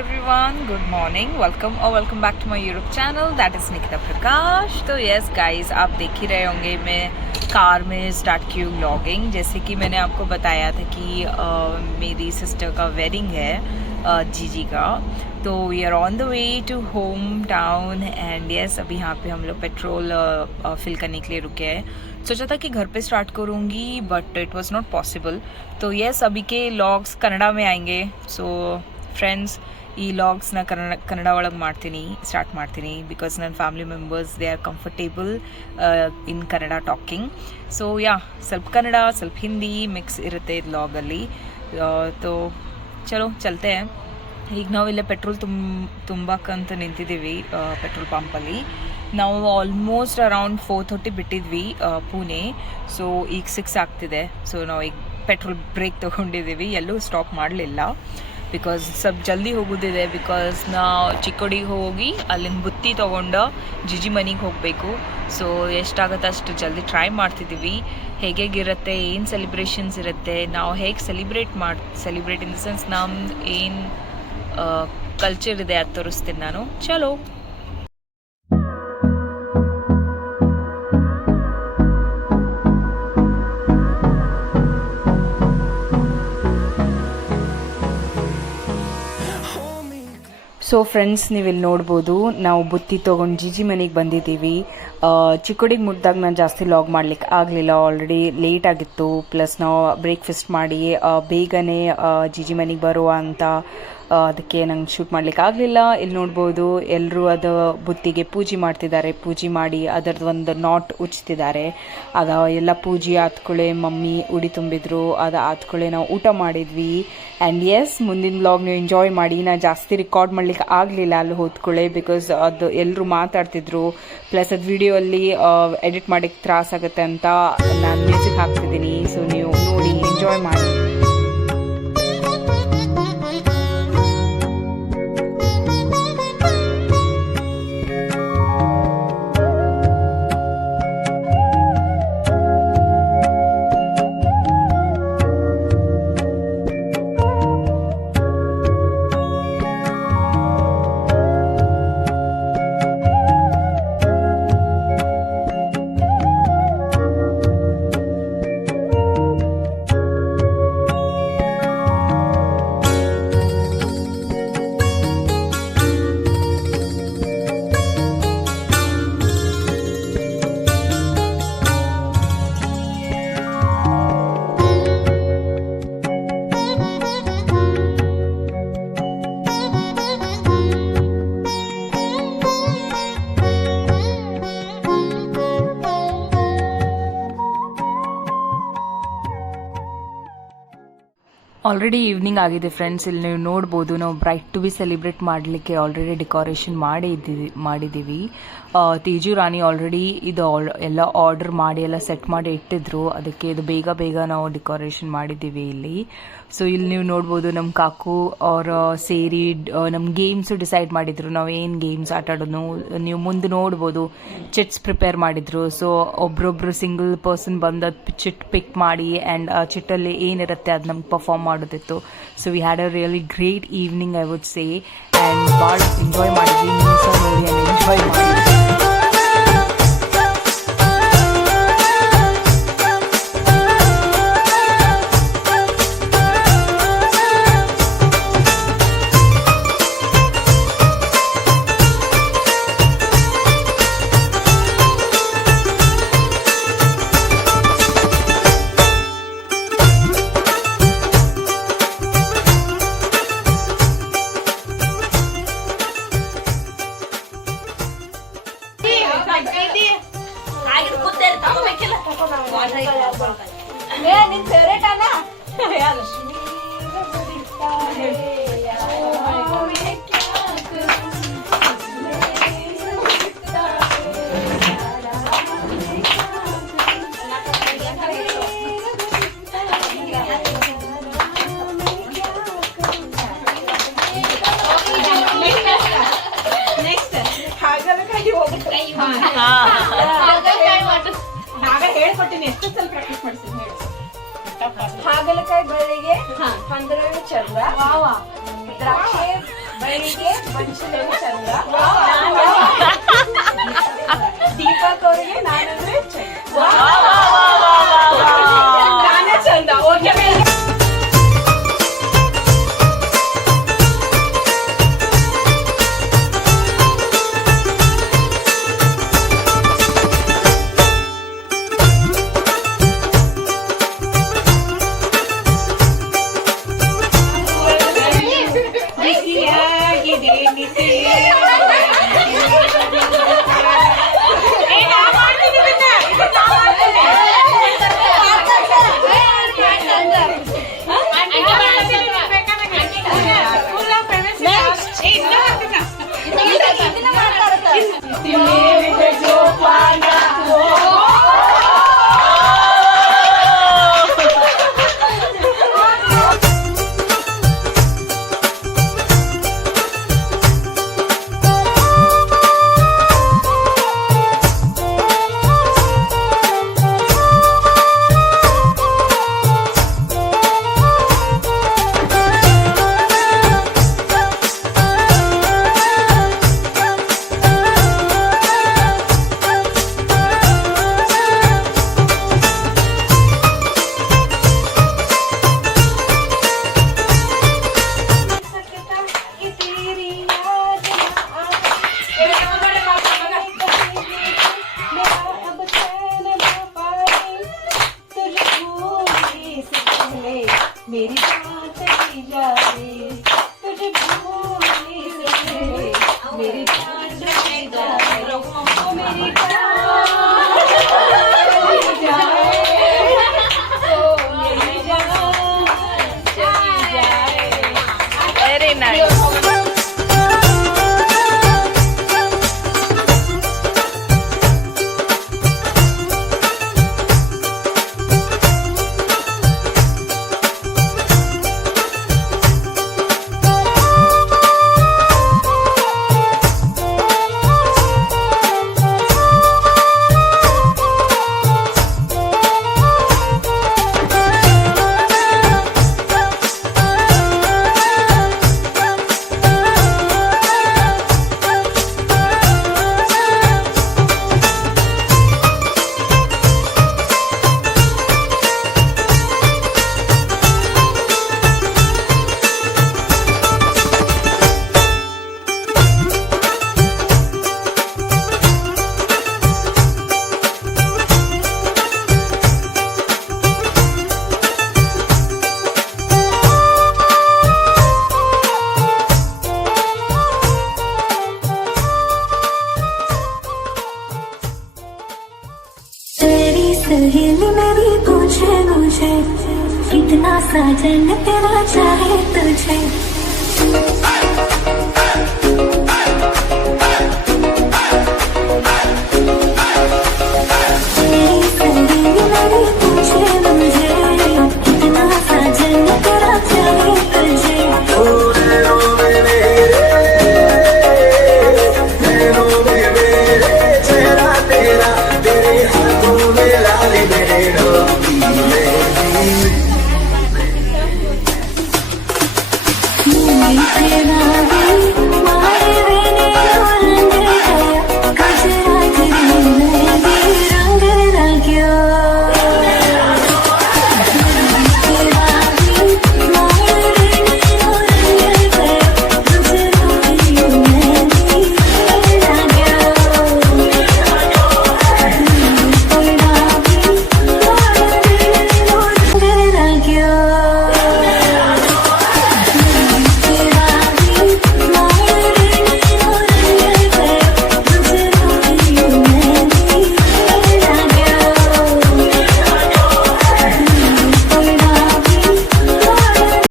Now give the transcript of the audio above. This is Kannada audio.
everyone, good morning, welcome back to my YouTube channel, that is Nikita Prakash. तो yes guys, आप देख ही रहे होंगे मैं कार में स्टार्ट की व्लॉगिंग। जैसे कि मैंने आपको बताया था कि मेरी सिस्टर का वेडिंग है जीजी का, तो we are on the way to home town and yes अभी यहाँ पे हम लोग पेट्रोल फिल करने के लिए रुके हैं। सोचा था कि घर पे स्टार्ट करूँगी but it was not possible. तो यस अभी के व्लॉग्स कन्नड़ा में आएंगे। सो ಫ್ರೆಂಡ್ಸ್, ಈ ಲಾಗ್ಸ್ನ ಕನ್ನಡ ಒಳಗೆ ಸ್ಟಾರ್ಟ್ ಮಾಡ್ತೀನಿ ಬಿಕಾಸ್ ನನ್ನ family members they are comfortable in Kannada talking. So yeah ಸ್ವಲ್ಪ ಕನ್ನಡ ಸ್ವಲ್ಪ ಹಿಂದಿ ಮಿಕ್ಸ್ ಇರುತ್ತೆ ಇದು ಲಾಗಲ್ಲಿ. ತೋ ಚಲೋ ಚಲ್ತೆ. ಈಗ ನಾವು ಇಲ್ಲೇ ಪೆಟ್ರೋಲ್ ತುಂಬಕ್ಕಂತ ನಿಂತಿದ್ದೀವಿ ಪೆಟ್ರೋಲ್ ಪಂಪಲ್ಲಿ. ನಾವು ಆಲ್ಮೋಸ್ಟ್ ಅರೌಂಡ್ 4:30 ಬಿಟ್ಟಿದ್ವಿ ಪುಣೆ. ಸೊ ಈಗ 6 ಆಗ್ತಿದೆ. ಸೊ ನಾವು ಈಗ ಪೆಟ್ರೋಲ್ ಬ್ರೇಕ್ ತೊಗೊಂಡಿದ್ದೀವಿ, ಎಲ್ಲೂ ಸ್ಟಾಪ್ ಮಾಡಲಿಲ್ಲ ಬಿಕಾಸ್ ಸ್ವಲ್ಪ ಜಲ್ದಿ ಹೋಗೋದಿದೆ. ಬಿಕಾಸ್ ನಾವು ಚಿಕ್ಕೋಡಿಗೆ ಹೋಗಿ ಅಲ್ಲಿಂದ ಬುತ್ತಿ ತೊಗೊಂಡು ಜಿಜಿ ಮನೆಗೆ ಹೋಗಬೇಕು. ಸೊ ಎಷ್ಟಾಗುತ್ತೆ ಅಷ್ಟು ಜಲ್ದಿ ಟ್ರೈ ಮಾಡ್ತಿದ್ದೀವಿ. ಹೇಗಿರುತ್ತೆ, ಏನು ಸೆಲಿಬ್ರೇಷನ್ಸ್ ಇರುತ್ತೆ, ನಾವು ಹೇಗೆ ಸೆಲಿಬ್ರೇಟ್ ಇನ್ ದ ಸೆನ್ಸ್ ನಮ್ದು ಏನು ಕಲ್ಚರ್ ಇದೆ ಅದು ತೋರಿಸ್ತೀನಿ ನಾನು. ಚಲೋ. ಸೊ ಫ್ರೆಂಡ್ಸ್, ನೀವಿಲ್ಲಿ ನೋಡ್ಬೋದು ನಾವು ಬುತ್ತಿ ತೊಗೊಂಡು ಜಿಜಿ ಮನೆಗೆ ಬಂದಿದ್ದೀವಿ. ಚಿಕ್ಕೋಡಿಗೆ ಮುಟ್ಟಿದಾಗ ನಾನು ಜಾಸ್ತಿ ಲಾಗ್ ಮಾಡ್ಲಿಕ್ಕೆ ಆಗಲಿಲ್ಲ, ಆಲ್ರೆಡಿ ಲೇಟ್ ಆಗಿತ್ತು. ಪ್ಲಸ್ ನಾವು ಬ್ರೇಕ್ಫಾಸ್ಟ್ ಮಾಡಿ ಬೇಗನೆ ಜಿಜಿ ಮನೆಗೆ ಬರುವ ಅಂತ ಅದಕ್ಕೆ ನಂಗೆ ಶೂಟ್ ಮಾಡ್ಲಿಕ್ಕೆ ಆಗಲಿಲ್ಲ. ಇಲ್ಲಿ ನೋಡ್ಬೋದು ಎಲ್ಲರೂ ಅದು ಬುತ್ತಿಗೆ ಪೂಜೆ ಮಾಡ್ತಿದ್ದಾರೆ. ಪೂಜೆ ಮಾಡಿ ಅದರದ್ದು ಒಂದು ನಾಟ್ ಉಚ್ತಿದ್ದಾರೆ. ಅದು ಎಲ್ಲ ಪೂಜೆ ಆತ್ಕೊಳ್ಳೆ ಮಮ್ಮಿ ಉಡಿ ತುಂಬಿದ್ರು. ಅದು ಆತ್ಕೊಳ್ಳೆ ನಾವು ಊಟ ಮಾಡಿದ್ವಿ. ಆ್ಯಂಡ್ ಎಸ್ ಮುಂದಿನ ವ್ಲಾಗ್ ನೀವು ಎಂಜಾಯ್ ಮಾಡಿ. ನಾನು ಜಾಸ್ತಿ ರಿಕಾರ್ಡ್ ಮಾಡ್ಲಿಕ್ಕೆ ಆಗಲಿಲ್ಲ ಅಲ್ಲಿ ಹೋದ್ಕೊಳ್ಳೆ ಬಿಕಾಸ್ ಅದು ಎಲ್ಲರೂ ಮಾತಾಡ್ತಿದ್ರು. ಪ್ಲಸ್ ಅದು ವಿಡಿಯೋ ಅಲ್ಲಿ ಎಡಿಟ್ ಮಾಡೋಕ್ಕೆ ತ್ರಾಸಾಗುತ್ತೆ ಅಂತ ನಾನು ಮ್ಯೂಸಿಕ್ ಹಾಕ್ತಿದ್ದೀನಿ. ಸೊ ನೀವು ನೋಡಿ ಎಂಜಾಯ್ ಮಾಡಿ. ಆಲ್ರೆಡಿ ಈವ್ನಿಂಗ್ ಆಗಿದೆ ಫ್ರೆಂಡ್ಸ್. ಇಲ್ಲಿ ನೀವು ನೋಡ್ಬೋದು ನಾವು ಬ್ರೈಟ್ ಟು ಬಿ ಸೆಲಿಬ್ರೇಟ್ ಮಾಡಲಿಕ್ಕೆ ಆಲ್ರೆಡಿ ಡೆಕೋರೇಷನ್ ಮಾಡಿದ್ದೀವಿ. ತೇಜು ರಾಣಿ ಆಲ್ರೆಡಿ ಇದು ಎಲ್ಲ ಆರ್ಡರ್ ಮಾಡಿ ಎಲ್ಲ ಸೆಟ್ ಮಾಡಿ ಇಟ್ಟಿದ್ರು. ಅದಕ್ಕೆ ಇದು ಬೇಗ ನಾವು ಡೆಕೋರೇಷನ್ ಮಾಡಿದ್ದೀವಿ ಇಲ್ಲಿ. ಸೊ ಇಲ್ಲಿ ನೀವು ನೋಡ್ಬೋದು ನಮ್ಮ ಕಾಕು ಅವ್ರ ಸೇರಿ ನಮ್ಮ ಗೇಮ್ಸು ಡಿಸೈಡ್ ಮಾಡಿದ್ರು. ನಾವು ಏನು ಗೇಮ್ಸ್ ಆಟ ಆಡೋದು ನೀವು ಮುಂದೆ ನೋಡ್ಬೋದು. ಚಿಟ್ಸ್ ಪ್ರಿಪೇರ್ ಮಾಡಿದ್ರು. ಸೊ ಒಬ್ರೊಬ್ರು ಸಿಂಗಲ್ ಪರ್ಸನ್ ಬಂದು ಚಿಟ್ ಪಿಕ್ ಮಾಡಿ ಆ್ಯಂಡ್ ಚಿಟ್ಟಲ್ಲಿ ಏನಿರುತ್ತೆ ಅದು ನಮ್ಗೆ ಪರ್ಫಾರ್ಮ್ ಮಾಡೋದಿತ್ತು. So we had a really great evening I would say. And ಭಾಳ ಎಂಜಾಯ್ ಮಾಡಿದ್ವಿ. ನೀವು ಸಹ ನೋಡಿ ಆ್ಯಂಡ್ ಎಂಜಾಯ್ ಮಾಡಿದ್ವಿ. ನಿನ್ ಫೇವ್ರೇಟ್ ಅಲ್ಲ ಹೇಳ್ಕೊಟ್ಟಿನಿ. ಎಷ್ಟು ಸಲ ಪ್ರಾಕ್ಟೀಸ್ ಮಾಡ್ತೀನಿ ಹೇಳಿ. ಹಾಗಲಕಾಯಿ ಬಳ್ಳಿಗೆ ಹಂದರಳು ಚಂದ, ದ್ರಾಕ್ಷಿ ಬೈಗೆ ಮನುಷ್ಯನಿಗೆ ಚಂದ್ರ, ದೀಪಕ್ ಅವರಿಗೆ ನಾನಂದ್ರೆ ಚಂದ್ರ, ನಾನೇ ಚಂದ. ಓಕೆ मेरी जान चली जाए, तुझे भूलने से पहले मेरी जान चली जाए, ओ मेरी जान चली जाए, ओ मेरी जान चली जाए। Very nice. सहेली मेरी पूछे मुझे कितना साजन तेरा चाहे तुझे।